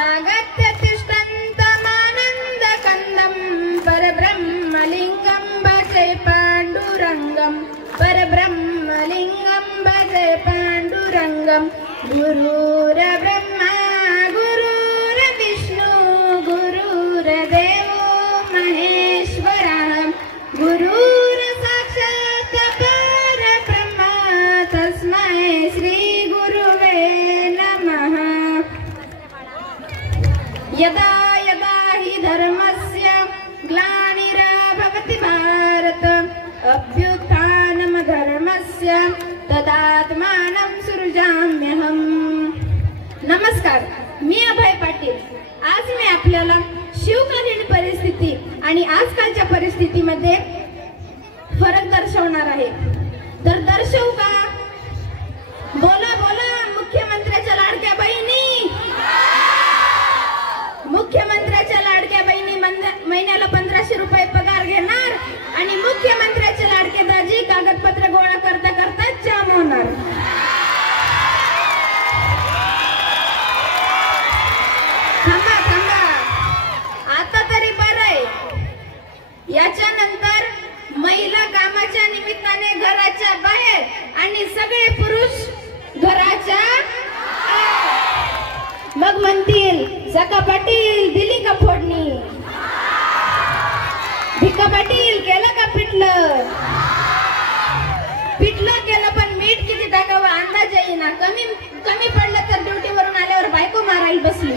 स्वागत्य तिष्ठन्तमानन्द कन्दं परब्रह्मलिङ्गं भजे पाण्डुरङ्गं परब्रह्मलिङ्गं भजे पाण्डुरङ्गं गुरुर्ब्रह्मा गुरुर्विष्णु गुरुर्देवो महेश्वरः गुरुर्साक्षात् परब्रह्म तस्मै श्री गुरुवे नमः। यदा यदा हि धर्मस्य ग्लानिर्भवति भारत अभ्युत्थानं धर्मस्य तदात्मानं सृजाम्यहम्। नमस्कार, मी अभय पाटील। आज मी आपल्याला शिवकालीन परिस्थिती आणि आजकालच्या परिस्थितीमध्ये फरक दर्शवणार आहे। तर दर्शवू का? बोला बोला, मुख्यमंत्र्याच्या लाडक्या बहिणी, मुख्यमंत्र्याच्या लाडक्या बहिणी महिन्याला 1500 रुपये पगार घेणार आणि मुख्यमंत्र्याचे लाडके दाजी कागदपत्र गोळा करता करता जाम होणार। थांबा थांबा, आता तरी बरं आहे। याच्यानंतर महिला कामाच्या निमित्ताने घराच्या बाहेर आणि सगळे पुरुष घराच्या आत। मग म्हणतील सका पाटील दिली का फोडणी, भिका पाटील केलं का पिठलं, पिठलं केलं पण मीठ किती टाकावं अंदाज येईना, कमी कमी पडलं तर ड्युटीवरून आल्यावर बायको मारायला बसली।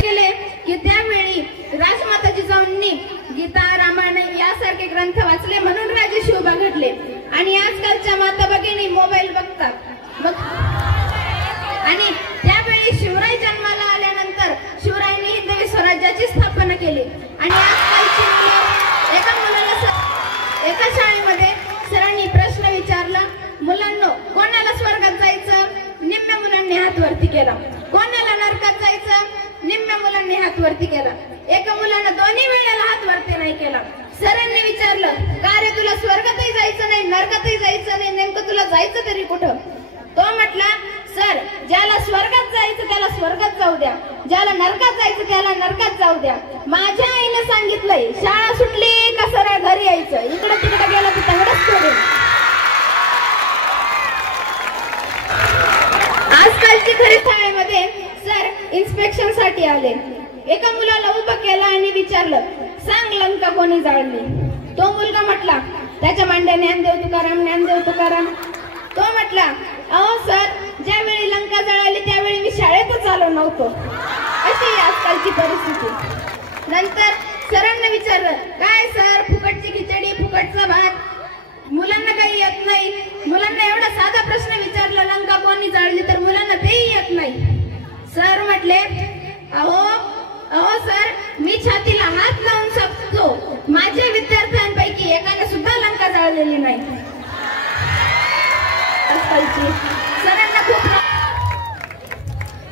केले की त्यावेळी राजमाता जिजाऊंनी गीता रामायण यासारखे ग्रंथ वाचले म्हणून राजे शिवबा घडले। आणि आजकालच्या माता भगिनी मोबाईल बघतात आणि त्यावेळी शिवराय जन्माला आल्यानंतर शिवरायांनी हिंदवी स्वराज्याची स्थापना केली। आणि आजकालची एका मुलाला एका शाळेमध्ये सरांनी प्रश्न विचारला, मुलांनो कोणाला स्वर्गात जायचं? निम्म्या मुलांनी हात वरती केला। कोणाला नरकात जायचं? निम्म्या मुलांनी हात वरती केला। एका मुलानं दोन्ही वेळेला हात वरती नाही केला। सरांनी विचारलं, का रे तुला स्वर्गातही जायचं नाही नरकातही जायचं नाही, नेमकं तुला जायचं तरी कुठं? तो म्हटला, सर ज्याला स्वर्गात जायचं त्याला स्वर्गात जाऊ द्या, ज्याला नरकात जायचं त्याला नरकात जाऊ द्या। माझ्या आईने सांगितलंय शाळा सुटली का सरळ घरी यायचं, इकडे तिकडे गेलं तर तंगडच सोडेल। आजकालची खरी शाळेमध्ये सर इन्स्पेक्शन साठी आले। एका मुलाला उभं केलं आणि विचारलं, सांग लंका कोणी जाळली? तो मुलगा म्हटला, त्याच्या मांड्या ज्ञानदेव तुकाराम ज्ञानदेव तुकाराम। तो म्हटला, अहो सर ज्यावेळी लंका जळाली त्यावेळी मी शाळेतच आलो नव्हतो। अशी आजकालची परिस्थिती। नंतर सरांना विचारलं, काय सर फुकटची खिचडी फुकटचा भात, मुलांना काही येत नाही। मुलांना एवढा साधा प्रश्न विचारला लंका कोणी जाळली तर मुलांना तेही येत नाही। सर म्हटले, अहो सर मी छातीला हात लावून सांगतो माझ्या विद्यार्थ्यांपैकी एकाने सुद्धा लंका जाळलेली नाही। आजकालची सरांना खूप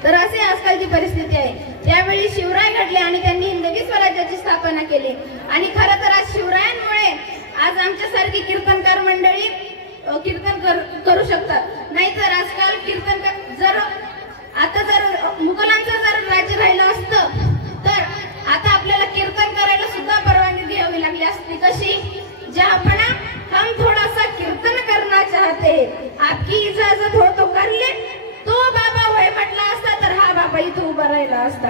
तर असे आजकालची परिस्थिती आहे। त्यावेळी शिवराय घडले आणि त्यांनी हिंदवी स्वराज्याची स्थापना केली। आणि खरं तर आज शिवरायांमुळे आज आमच्यासारखी कीर्तनकार मंडळी कीर्तन करू शकतात। नाहीतर आजकाल कीर्तन जर मुघलांचं जर राज्य राहिलं असतं तर आता आपल्याला कीर्तन करायला सुद्धा परवानगी घ्यावी लागली असती। कशी? जहापना हम थोड़ा सा कीर्तन करना चाहते हैं, आपकी इजाजत हो तो कर ले। तो बाबा होय म्हटला असता तर हा बाबा इथं उभा राहिला असता।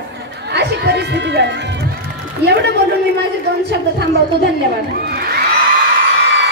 अशी परिस्थिती झाली। एवढं बोलून मी माझे 2 शब्द थांबवतो। धन्यवाद।